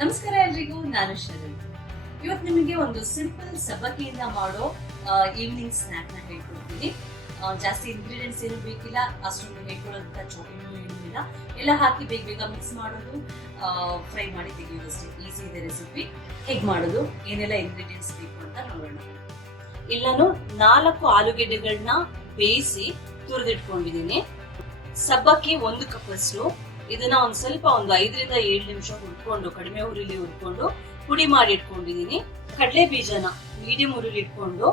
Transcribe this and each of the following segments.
ನಮಸ್ಕಾರ ಎಲ್ರಿಗೂ, ನಾನು ಶರಣ್. ಇವತ್ತು ನಿಮಗೆ ಒಂದು ಸಿಂಪಲ್ ಸಬ್ಬಕ್ಕಿಯಿಂದ ಮಾಡೋ ಈವ್ನಿಂಗ್ ಸ್ನಾಕ್ನ ಹೇಳ್ಕೊಡ್ತೀನಿ. ಜಾಸ್ತಿ ಇಂಗ್ರೀಡಿಯೆಂಟ್ಸ್ ಏನು ಬೇಕಿಲ್ಲ, ಅಷ್ಟೊಂದು ಹೇಳ್ಕೊಡೋದಂತ ಚೌಕಿನೂ ಏನೂ ಇಲ್ಲ ಎಲ್ಲ ಹಾಕಿ ಬೇಗ ಬೇಗ ಮಿಕ್ಸ್ ಮಾಡೋದು ಫ್ರೈ ಮಾಡಿ ತೆಗೆಯೋದಷ್ಟೇ. ಈಸಿ ಇದೆ ರೆಸಿಪಿ ಹೇಗೆ ಮಾಡೋದು, ಏನೆಲ್ಲ ಇಂಗ್ರೀಡಿಯೆಂಟ್ಸ್ ಬೇಕು ಅಂತ ನೋಡೋಣ. ಎಲ್ಲಾನು ನಾಲ್ಕು ಆಲೂಗೆಡ್ಡೆಗಳನ್ನ ಬೇಯಿಸಿ ತುರಿದಿಟ್ಕೊಂಡಿದ್ದೀನಿ. ಸಬ್ಬಕ್ಕಿ ಒಂದು ಕಪ್ ಅಷ್ಟು. ಇದನ್ನ ಒಂದ್ ಸ್ವಲ್ಪ ಒಂದು ಐದರಿಂದ ಏಳು ನಿಮಿಷ ಹುರ್ಕೊಂಡು, ಕಡಿಮೆ ಉರಿಲಿ ಹುರ್ಕೊಂಡು ಪುಡಿ ಮಾಡಿ ಇಟ್ಕೊಂಡಿದೀನಿ. ಕಡಲೆ ಬೀಜನ ಮೀಡಿಯಂ ಉರಿಲಿ ಇಟ್ಕೊಂಡು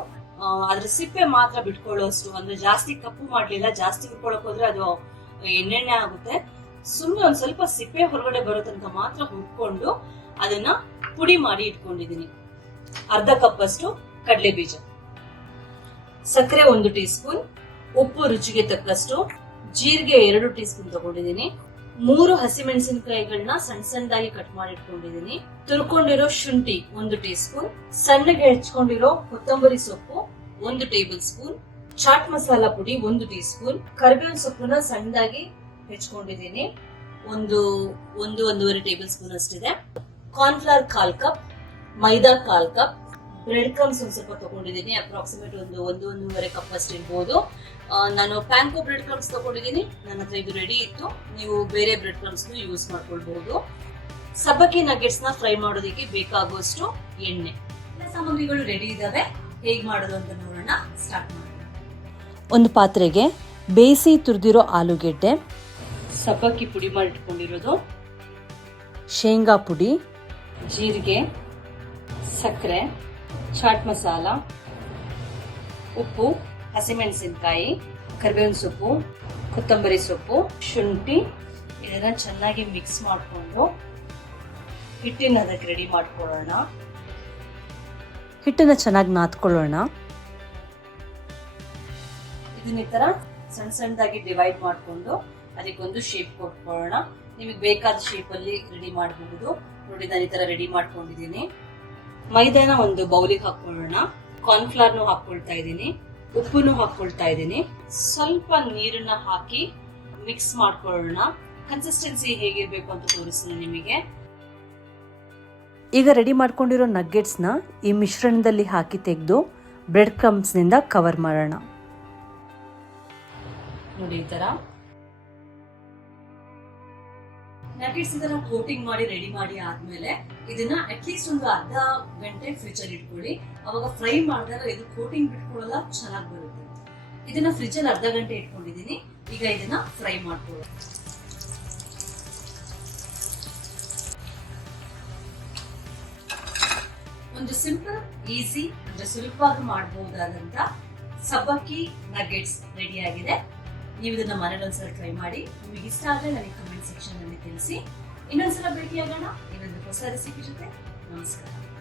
ಅದ್ರ ಸಿಪ್ಪೆ ಮಾತ್ರ ಬಿಟ್ಕೊಳ್ಳೋಷ್ಟು, ಅಂದ್ರೆ ಜಾಸ್ತಿ ಕಪ್ಪು ಮಾಡ್ಲಿಲ್ಲ, ಜಾಸ್ತಿ ಹುರ್ಕೊಳಕ್ ಹೋದ್ರೆ ಅದು ಎಣ್ಣೆಣ್ಣೆ ಆಗುತ್ತೆ. ಸುಮ್ಮನೆ ಒಂದ್ ಸ್ವಲ್ಪ ಸಿಪ್ಪೆ ಹೊರಗಡೆ ಬರೋ ಮಾತ್ರ ಹುರ್ಕೊಂಡು ಅದನ್ನ ಪುಡಿ ಮಾಡಿ ಇಟ್ಕೊಂಡಿದೀನಿ. ಅರ್ಧ ಕಪ್ ಅಷ್ಟು ಕಡಲೆ ಬೀಜ. ಸಕ್ಕರೆ ಒಂದು ಟೀ ಸ್ಪೂನ್ ಉಪ್ಪು ರುಚಿಗೆ ತಕ್ಕಷ್ಟು, ಜೀರಿಗೆ ಎರಡು ಟೀ ಸ್ಪೂನ್ ತಗೊಂಡಿದ್ದೀನಿ ಮೂರು ಹಸಿಮೆಣಸಿನಕಾಯಿಗಳನ್ನ ಸಣ್ಣ ಸಣ್ಣದಾಗಿ ಕಟ್ ಮಾಡಿ ಇಟ್ಕೊಂಡಿದೀನಿ ತುರ್ಕೊಂಡಿರೋ ಶುಂಠಿ ಒಂದು ಟೀ ಸ್ಪೂನ್ ಸಣ್ಣಗೆ ಹೆಚ್ಕೊಂಡಿರೋ ಕೊತ್ತಂಬರಿ ಸೊಪ್ಪು ಒಂದು ಟೇಬಲ್ ಸ್ಪೂನ್ ಚಾಟ್ ಮಸಾಲಾ ಪುಡಿ ಒಂದು ಟೀ ಸ್ಪೂನ್ ಕರಿಬೇವಿನ ಸೊಪ್ಪನ್ನ ಸಣ್ಣದಾಗಿ ಹೆಚ್ಕೊಂಡಿದ್ದೀನಿ. ಒಂದು ಒಂದು, ಒಂದೂವರೆ ಟೇಬಲ್ ಸ್ಪೂನ್ ಅಷ್ಟಿದೆ. ಕಾರ್ನ್ಫ್ಲವರ್ ಕಾಲ್ ಕಪ್ ಮೈದಾ ಕಾಲ್ ಕಪ್ ಬ್ರೆಡ್ ಕ್ರಮ್ಸ್ ಒಂದು ಸ್ವಲ್ಪ ತಗೊಂಡಿದ್ದೀನಿ ಅಪ್ರಾಕ್ಸಿಮೇಟ್ ಒಂದು ಒಂದು ಒಂದೂವರೆ ಕಪ್ ಅಷ್ಟು ಇರ್ಬೋದು. ನಾನು ಪ್ಯಾಂಕೋ ಬ್ರೆಡ್ ಕ್ರಮ್ಸ್ ತಗೊಂಡಿದ್ದೀನಿ, ನನ್ನ ಹತ್ರ ಇದು ರೆಡಿ ಇತ್ತು. ನೀವು ಬೇರೆ ಬ್ರೆಡ್ ಕ್ರಮ್ಸ್ನು ಯೂಸ್ ಮಾಡ್ಕೊಳ್ಬಹುದು ಸಬ್ಬಕ್ಕಿ ನಗೆಟ್ಸ್ನ ಫ್ರೈ ಮಾಡೋದಕ್ಕೆ ಬೇಕಾಗುವಷ್ಟು ಎಣ್ಣೆ. ಎಲ್ಲ ಸಾಮಗ್ರಿಗಳು ರೆಡಿ ಇದ್ದಾವೆ ಹೇಗೆ ಮಾಡೋದು ಅಂತ ನೋಡೋಣ ಸ್ಟಾರ್ಟ್ ಮಾಡೋಣ. ಒಂದು ಪಾತ್ರೆಗೆ ಬೇಯಿಸಿ ತುರಿದಿರೋ ಆಲೂಗೆಡ್ಡೆ, ಸಬ್ಬಕ್ಕಿ ಪುಡಿ ಮಾಡಿಟ್ಕೊಂಡಿರೋದು, ಶೇಂಗಾ ಪುಡಿ, ಜೀರಿಗೆ, ಸಕ್ಕರೆ ಚಾಟ್ ಮಸಾಲ, ಉಪ್ಪು, ಹಸಿಮೆಣಸಿನಕಾಯಿ, ಕರಿಬೇವಿನ ಸೊಪ್ಪು, ಕೊತ್ತಂಬರಿ ಸೊಪ್ಪು, ಶುಂಠಿ, ಇದನ್ನ ಚೆನ್ನಾಗಿ ಮಿಕ್ಸ್ ಮಾಡಿಕೊಂಡು ಹಿಟ್ಟಿನ ಅದಕ್ಕೆ ರೆಡಿ ಮಾಡ್ಕೊಳ್ಳೋಣ. ಹಿಟ್ಟನ್ನು ಚೆನ್ನಾಗಿ ನಾದ್ಕೊಳ್ಳೋಣ. ಇದನ್ನ ಈ ತರ ಸಣ್ಣ ಸಣ್ಣದಾಗಿ ಡಿವೈಡ್ ಮಾಡಿಕೊಂಡು ಅದಕ್ಕೊಂದು ಶೇಪ್ ಕೊಟ್ಕೊಳ್ಳೋಣ. ನಿಮಗೆ ಬೇಕಾದ ಶೇಪಲ್ಲಿ ರೆಡಿ ಮಾಡಬಹುದು ನೋಡಿ ನಾನು ಈ ತರ ರೆಡಿ ಮಾಡ್ಕೊಂಡಿದ್ದೀನಿ. ಮೈದಾನ ಒಂದು ಬೌಲಿಗೆ ಹಾಕೊಳ್ಳೋಣ. ಕಾರ್ನ್ಫ್ಲವರ್ನು ಹಾಕೊಳ್ತಾ ಇದ್ದೀನಿ. ಉಪ್ಪುನು ಹಾಕೊಳ್ತಾ ಇದ್ದೀನಿ. ಸ್ವಲ್ಪ ನೀರನ್ನ ಹಾಕಿ ಮಿಕ್ಸ್ ಮಾಡ್ಕೊಳ್ಳೋಣ. ಕನ್ಸಿಸ್ಟೆನ್ಸಿ ಹೇಗಿರಬೇಕು ಅಂತ ತೋರಿಸ್ತೀನಿ ನಿಮಗೆ. ಈಗ ರೆಡಿ ಮಾಡ್ಕೊಂಡಿರೋ ನಗ್ಗೆಟ್ಸ್ನ ಈ ಮಿಶ್ರಣದಲ್ಲಿ ಹಾಕಿ ತೆಗೆದು ಬ್ರೆಡ್ ಕ್ರಮ್ಸ್ನಿಂದ ಕವರ್ ಮಾಡೋಣ. ನೋಡಿ ಈ ತರ. ನಗೆಟ್ಸ್ ಇದನ್ನ ಕೋಟಿಂಗ್ ಮಾಡಿ ರೆಡಿ ಮಾಡಿ ಆದ್ಮೇಲೆ ಇದನ್ನ ಅಟ್ಲೀಸ್ಟ್ ಒಂದು ಅರ್ಧ ಗಂಟೆ ಫ್ರಿಜ್ ಅಲ್ಲಿ ಇಟ್ಕೊಳ್ಳಿ. ಅವಾಗ ಫ್ರೈ ಮಾಡಿದಾಗ ಇದು ಕೋಟಿಂಗ್ ಬಿಟ್ಕೊಳ್ಳಲ್ಲ ಚೆನ್ನಾಗಿ ಬರುತ್ತೆ. ಇದನ್ನ ಫ್ರಿಜ್ ಅಲ್ಲಿ ಅರ್ಧ ಗಂಟೆ ಇಟ್ಕೊಂಡಿದೀನಿ ಈಗ ಇದನ್ನ ಫ್ರೈ ಮಾಡ್ಕೊಳ್ಳಿ ಒಂದು ಸಿಂಪಲ್ ಈಸಿ ಅಂದ್ರೆ ಸುಲಭವಾಗಿ ಮಾಡಬಹುದಾದಂತ ಸಬ್ಬಕ್ಕಿ ನಗೆಟ್ಸ್ ರೆಡಿ ಆಗಿದೆ. ನೀವು ಇದನ್ನ ಒಂದ್ಸಲ ಟ್ರೈ ಮಾಡಿ, ನಿಮಗೆ ಇಷ್ಟ ಆದರೆ ನನಗೆ ಕಮೆಂಟ್ ಸೆಕ್ಷನ್ನಲ್ಲಿ ತಿಳಿಸಿ. ಇನ್ನೊಂದ್ಸಲ ಭೇಟಿಯಾಗೋಣ. ಇನ್ನೊಂದು ಹೊಸ ರೆಸಿಪಿ ಜೊತೆ. ನಮಸ್ಕಾರ.